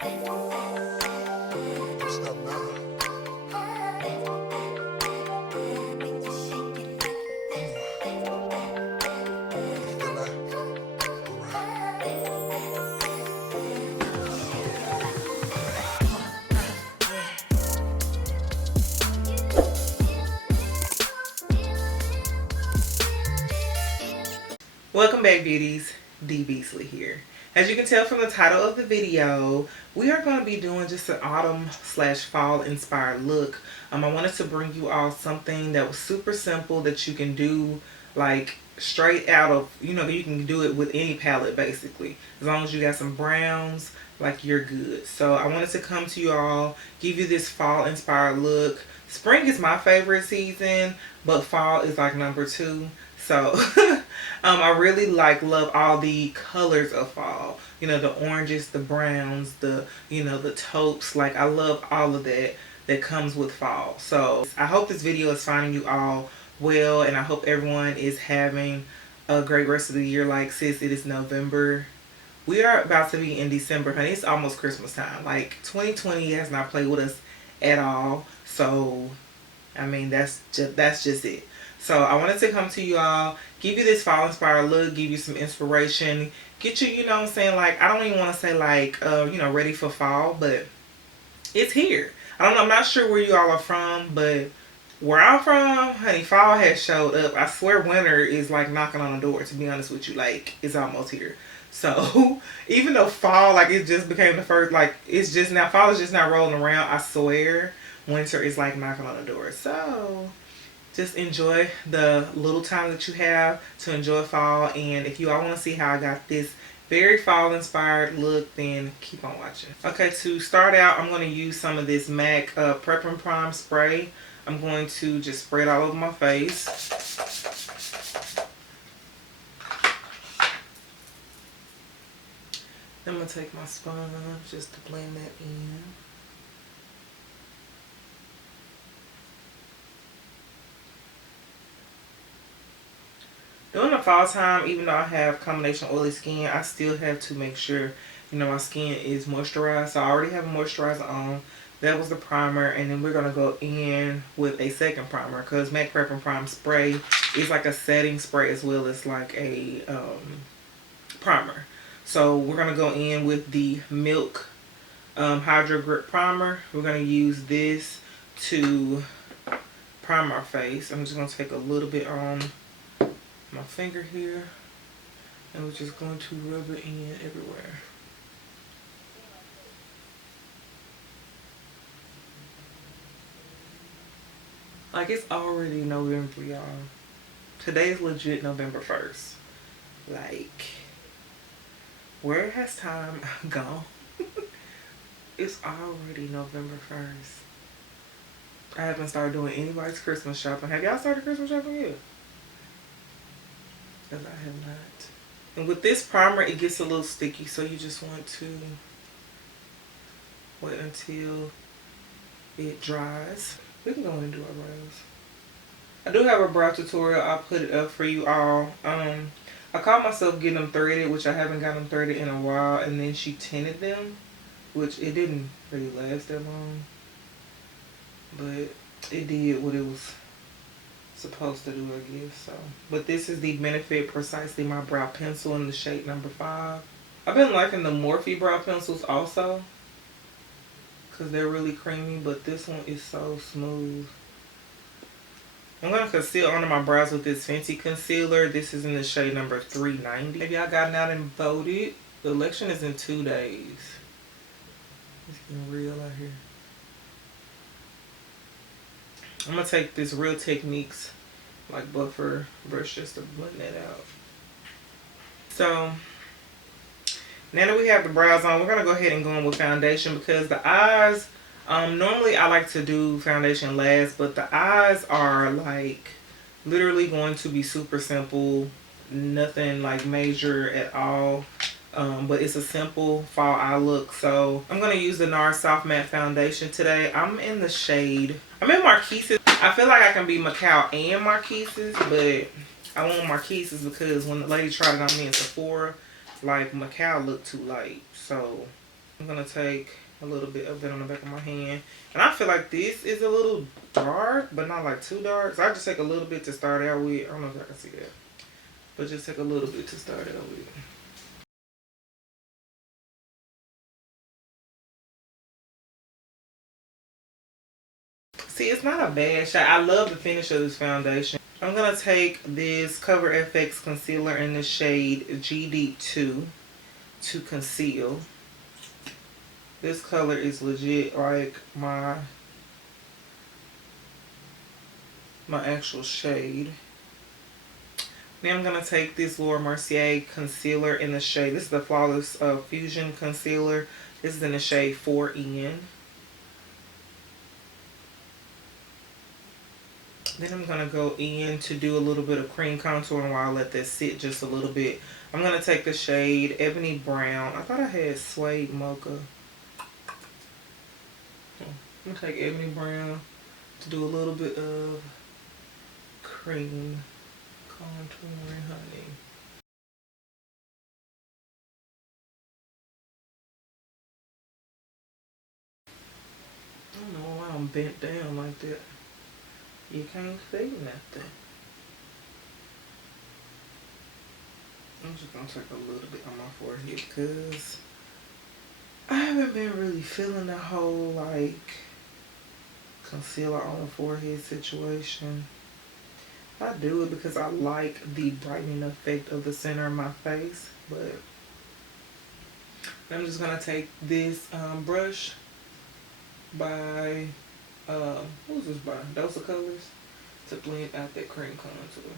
Welcome back, beauties. D.Beasley here. As you can tell from the title of the video, we are going to be doing just an autumn slash fall inspired look. I wanted to bring you all something that was super simple that you can do like straight out of, you can do it with any palette basically. As long as you got some browns, like you're good. So I wanted to come to you all, give you this fall inspired look. Spring is my favorite season, but fall is like number 2. So I really love all the colors of fall. The oranges, the browns, the taupes. Like I love all of that comes with fall. So I hope this video is finding you all well, and I hope everyone is having a great rest of the year. Like, sis, it is November. We are about to be in December, honey. It's almost Christmas time. Like 2020 has not played with us at all. So I mean, that's just it. So I wanted to come to you all, give you this fall inspired look, give you some inspiration, get you, like, I don't even want to say like, ready for fall, but it's here. I don't know, I'm not sure where you all are from, but where I'm from, honey, fall has showed up. I swear winter is like knocking on the door, to be honest with you. Like, it's almost here. So even though fall, like, it just became the first, like, it's just now, fall is just not rolling around, I swear winter is like knocking on the door. So just enjoy the little time that you have to enjoy fall. And if you all want to see how I got this very fall inspired look, then keep on watching. Okay, to start out, I'm going to use some of this MAC Prep and Prime spray. I'm going to just spray it all over my face. Then I'm going to take my sponge just to blend that in. During the fall time, even though I have combination oily skin, I still have to make sure, my skin is moisturized. So I already have a moisturizer on. That was the primer. And then we're going to go in with a second primer, because MAC Prep and Prime spray is like a setting spray as well as like a primer. So we're going to go in with the Milk Hydrogrip primer. We're going to use this to prime our face. I'm just going to take a little bit on my finger here, and we're just going to rub it in everywhere. Like, it's already November, y'all. Today's legit November 1st. Like, where has time gone? It's already November 1st. I haven't started doing anybody's Christmas shopping. Have y'all started Christmas shopping yet? Because I have not. And with this primer, it gets a little sticky, so you just want to wait until it dries. We can go in and do our brows. I do have a brow tutorial. I'll put it up for you all. I caught myself getting them threaded, which I haven't got them threaded in a while, and then she tinted them, which it didn't really last that long, but it did what it was supposed to do, I guess. So, but this is the Benefit Precisely My Brow Pencil in the shade number 5. I've been liking the Morphe brow pencils also, because they're really creamy, but this one is so smooth. I'm going to conceal under my brows with this Fenty concealer. This is in the shade number 390. Maybe I gotten out and voted. The election is in 2 days. It's getting real out here. I'm going to take this Real Techniques like buffer brush just to blend that out. So now that we have the brows on, we're going to go ahead and go in with foundation, because the eyes, normally I like to do foundation last, but the eyes are like literally going to be super simple. Nothing like major at all. But it's a simple fall eye look. So I'm going to use the Nars Soft Matte Foundation today. I'm in the shade, I'm in Marqueses. I feel like I can be Macau and Marqueses, but I want Marqueses because when the lady tried it on me in Sephora, like, Macau looked too light. So I'm going to take a little bit of it on the back of my hand. And I feel like this is a little dark, but not like too dark. So I just take a little bit to start out with. I don't know if y'all can see that. But just take a little bit to start out with. See, it's not a bad shade. I love the finish of this foundation. I'm going to take this Cover FX concealer in the shade GD2 to conceal. This color is legit like my actual shade. Then I'm going to take this Mercier concealer in the shade. This is the Flawless Fusion Concealer. This is in the shade 4N. Then I'm going to go in to do a little bit of cream contour, and while I let that sit just a little bit, I'm going to take the shade Ebony Brown. I thought I had Suede Mocha. I'm going to take Ebony Brown to do a little bit of cream contouring, honey. I don't know why I'm bent down like that. You can't see nothing. I'm just gonna take a little bit on my forehead because I haven't been really feeling the whole like concealer on the forehead situation. I do it because I like the brightening effect of the center of my face, but I'm just gonna take this brush by who's this by? Dose of Colors to blend out that cream contour.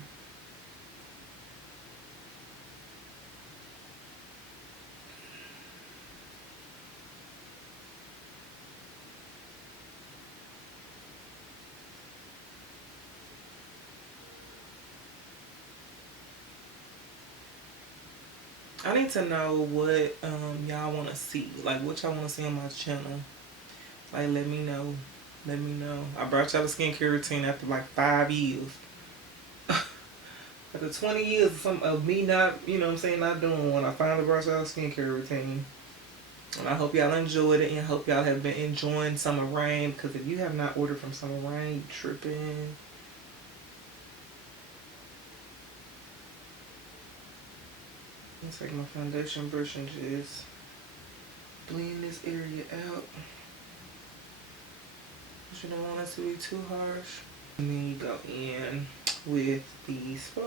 I need to know what y'all want to see, like what y'all want to see on my channel. Like, let me know. Let me know. I brought y'all the skincare routine after like 5 years. After 20 years of me not, you know what I'm saying, not doing one, I finally brought y'all a skincare routine. And I hope y'all enjoyed it, and I hope y'all have been enjoying Summer Rain, because if you have not ordered from Summer Rain, you tripping. Let's take my foundation brush and just blend this area out. But you don't want it to be too harsh. And then you go in with the sponge.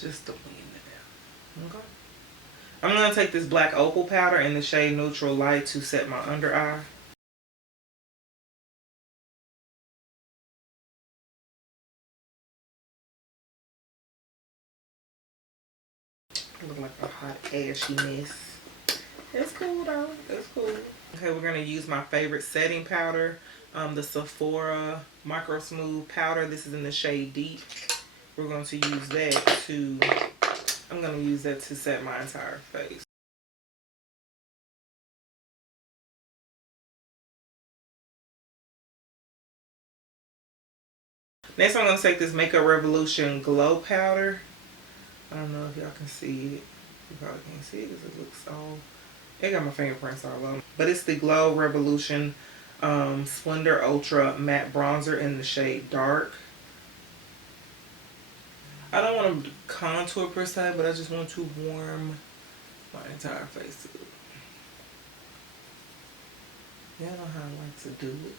Just to blend it out. Okay. I'm going to take this black opal powder in the shade Neutral Light to set my under eye. Look like a hot ashy mess. It's cool though. It's cool. Okay, we're going to use my favorite setting powder. The Sephora Micro Smooth Powder. This is in the shade Deep. We're going to use that to, I'm going to use that to set my entire face. Next, I'm going to take this Makeup Revolution Glow Powder. I don't know if y'all can see it. You probably can't see it because it looks all, it got my fingerprints all over. But it's the Glow Revolution Splendor Ultra Matte Bronzer in the shade Dark. I don't want to contour per se, but I just want to warm my entire face up. Y'all know how I like to do it.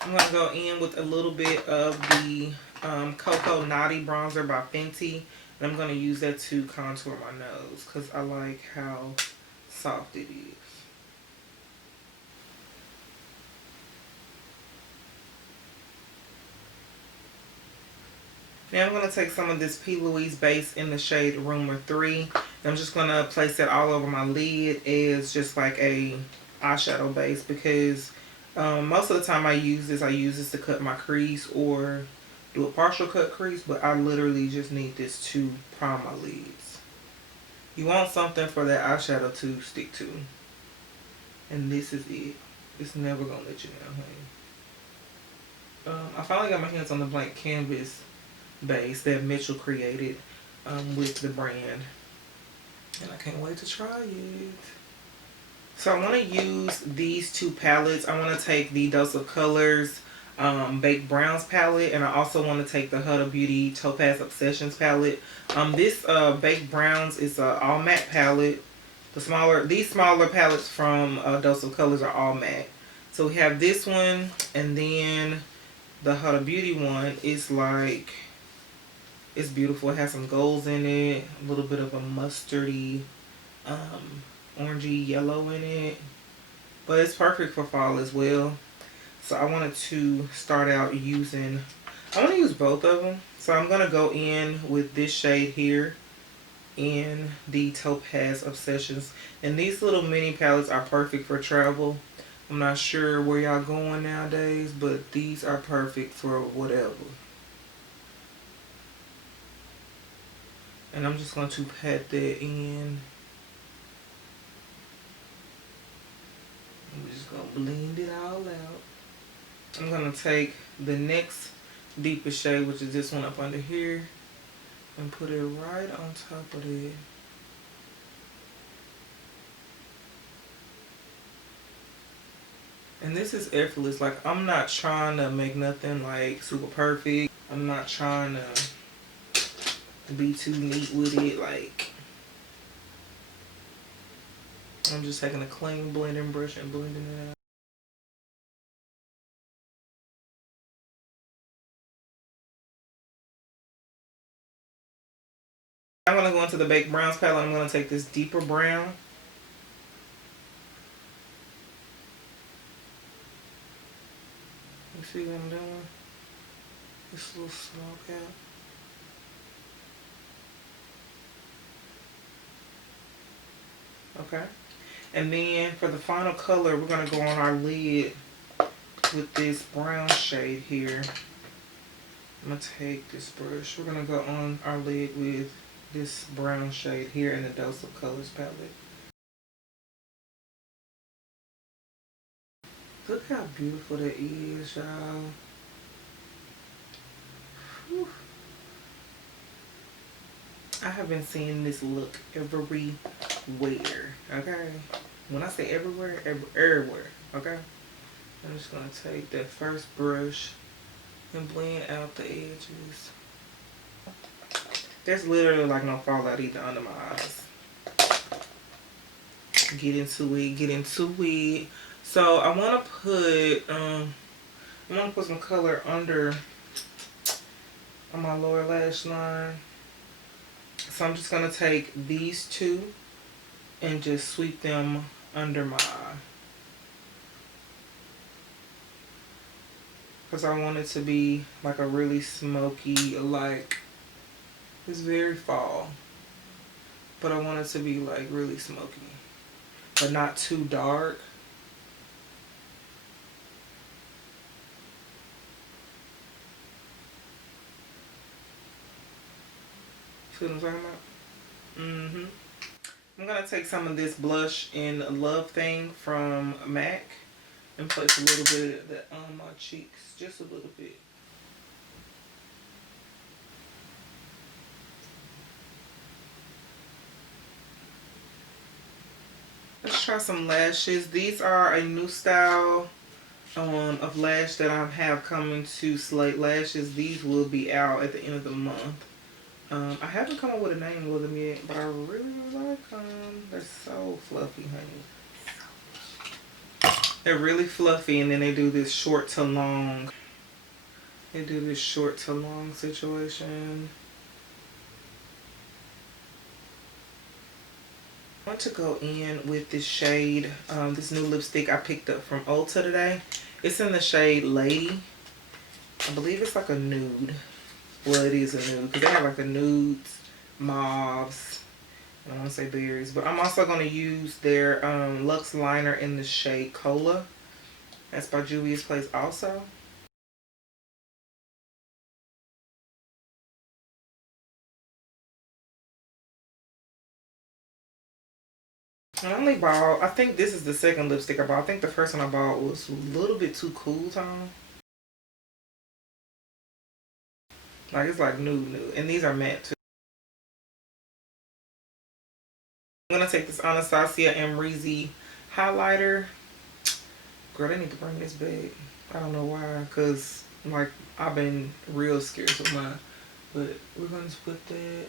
I'm going to go in with a little bit of the Cocoa Naughty Bronzer by Fenty. And I'm going to use that to contour my nose because I like how soft it is. Now I'm going to take some of this P. Louise base in the shade Rumor 3. And I'm just going to place it all over my lid as just like a eyeshadow base because most of the time I use this to cut my crease or do a partial cut crease, but I literally just need this to prime my lids. You want something for that eyeshadow to stick to. And this is it. It's never going to let you down, honey. I finally got my hands on the blank canvas base that Mitchell created with the brand. And I can't wait to try it. So I want to use these two palettes. I want to take the Dose of Colors Baked Browns palette, and I also want to take the Huda Beauty Topaz Obsessions palette. This Baked Browns is a all matte palette. These smaller palettes from Dose of Colors are all matte. So we have this one, and then the Huda Beauty one is like, it's beautiful. It has some golds in it, a little bit of a mustardy, orangey yellow in it, but it's perfect for fall as well. So I wanted to start out using, I want to use both of them. So I'm going to go in with this shade here in the Topaz Obsessions. And these little mini palettes are perfect for travel. I'm not sure where y'all going nowadays, but these are perfect for whatever. And I'm just going to pat that in. I'm just going to blend it all out. I'm going to take the next deepest shade, which is this one up under here, and put it right on top of it. And this is effortless. Like, I'm not trying to make nothing like super perfect. I'm not trying to be too neat with it. Like, I'm just taking a clean blending brush and blending it out. I'm going to go into the Baked Browns palette. I'm going to take this deeper brown. You see what I'm doing? This little smoke out. Okay. And then for the final color, we're going to go on our lid with this brown shade here. I'm going to take this brush. We're going to go on our lid with this brown shade here in the Dose of Colors palette. Look how beautiful that is, y'all. I have been seeing this look everywhere, okay? When I say everywhere, everywhere, okay? I'm just going to take that first brush and blend out the edges. There's literally like no fallout either under my eyes. Get into it, get into it. So I want to put some color under on my lower lash line. So I'm just going to take these two and just sweep them under my eye. Because I want it to be like a really smoky, like, it's very fall. But I want it to be like really smoky. But not too dark. See what I'm talking about? I'm going to take some of this blush in Love Thing from MAC and place a little bit of that on my cheeks. Just a little bit. Let's try some lashes. These are a new style of lash that I have coming to Slate Lashes. These will be out at the end of the month. I haven't come up with a name with them yet, but I really like them. They're so fluffy, honey. They're really fluffy, and then they do this short to long. They do this short to long situation. I want to go in with this shade, this new lipstick I picked up from Ulta today. It's in the shade Lady. I believe it's like a nude. Well, it is a nude because they have like the nudes, mauves, I don't want to say berries. But I'm also going to use their Luxe liner in the shade Cola. That's by Juvia's Place also. I only bought, I think this is the second lipstick I bought. I think the first one I bought was a little bit too cool tone. Like, it's like nude. And these are matte too. I'm gonna take this Anastasia Amrezy highlighter. Girl, they need to bring this back. I don't know why, cause like I've been real scarce with mine. But we're gonna put that.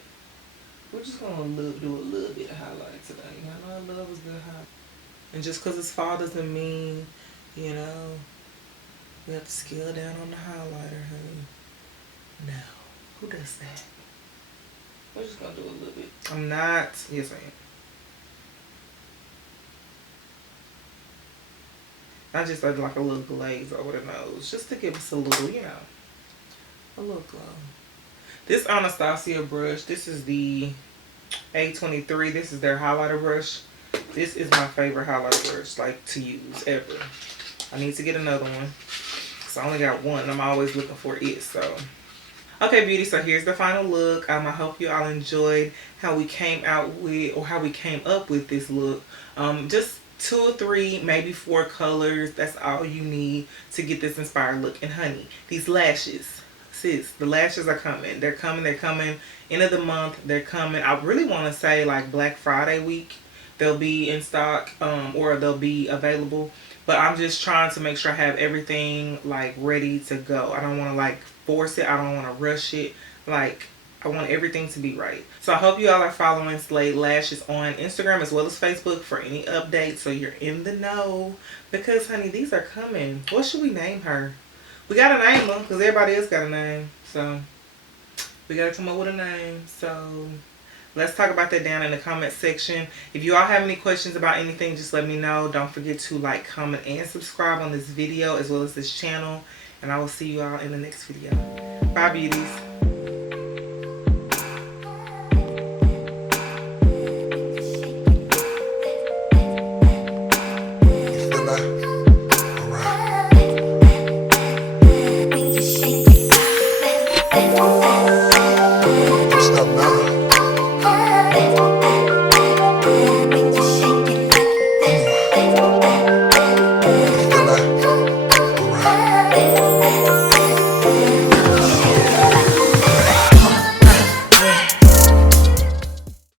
We're just gonna do a little bit of highlight today. I know I love a good highlight. And just cause it's fall doesn't mean, you know, we have to scale down on the highlighter, honey. No. Who does that? We're just gonna do a little bit. I'm not. Yes, I am. I just did like a little glaze over the nose, just to give us a little, you know, a little glow. This Anastasia brush, this is the A23. This is their highlighter brush. This is my favorite highlighter brush, like, to use ever. I need to get another one, because I only got one. I'm always looking for it, so. Okay, beauty, so here's the final look. I hope you all enjoyed how we came out with, or how we came up with this look. Just 2 or 3, maybe 4 colors. That's all you need to get this inspired look. And honey, these lashes, sis, the lashes are coming. They're coming. They're coming. End of the month, they're coming. I really want to say like Black Friday week, they'll be in stock, or they'll be available. But I'm just trying to make sure I have everything like ready to go. I don't want to like force it. I don't want to rush it. Like, I want everything to be right. So I hope you all are following Slade Lashes on Instagram as well as Facebook for any updates, so you're in the know. Because, honey, these are coming. What should we name her? We got to name them because everybody else got a name. So we got to come up with a name. So let's talk about that down in the comment section. If you all have any questions about anything, just let me know. Don't forget to like, comment, and subscribe on this video as well as this channel. And I will see you all in the next video. Bye, beauties. Stop now.